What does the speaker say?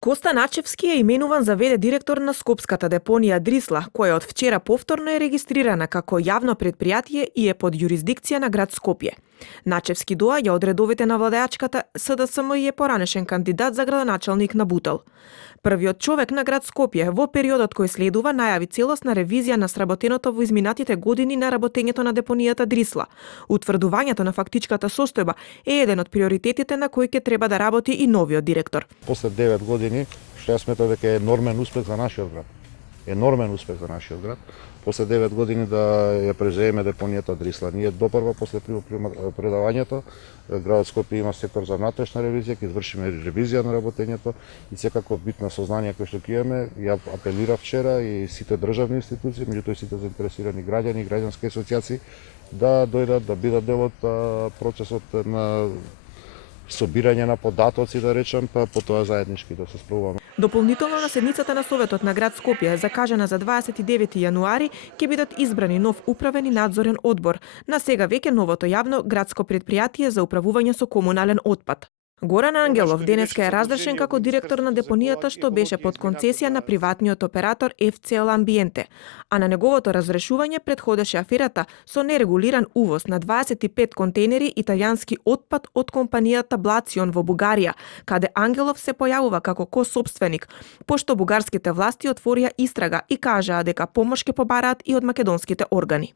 Коста Начевски е именуван за ВД директор на Скопската депонија Дрисла, која од вчера повторно е регистрирана како јавно предпријатие и е под јурисдикција на град Скопје. Начевски доаѓа од редовите на владеачката СДСМ и е поранешен кандидат за градоначалник на Бутел. Првиот човек на град Скопје во периодот кој следува најави целосна ревизија на сработеното во изминатите години на работењето на депонијата Дрисла. Утврдувањето на фактичката состојба е еден од приоритетите на кој ќе треба да работи и новиот директор. После 9 години, што ја сметам дека е енормен успех за нашиот град. Енормен успех за нашиот град. После 9 години да ја презееме депонијата Дрисла. Ние допрва после предавањето, градот Скопје има сектор за внатрешна ревизија, ќе извршиме ревизија на работењето и секако битно сознание кој што ќе имаме, ја апелирав вчера и сите државни институции, меѓутоа и сите заинтересирани граѓани и граѓански асоцијации да дојдат да бидат дел од процесот на собирање на податоци, да речем, па потоа заеднички да се справуваме. Дополнително на седницата на Советот на град Скопје, закажана за 29 јануари, ќе бидат избрани нов управен и надзорен одбор на сега веќе новото јавно градско предпријатие за управување со комунален отпад. Горан Ангелов денеска е разрешен како директор на депонијата што беше под концесија на приватниот оператор FCL Ambiente, а на неговото разрешување предходеше аферата со нерегулиран увоз на 25 контейнери италијански отпад од компанијата Блацион во Бугарија, каде Ангелов се појавува како косопственик, пошто бугарските власти отворија истрага и кажаа дека помош ќе побараат и од македонските органи.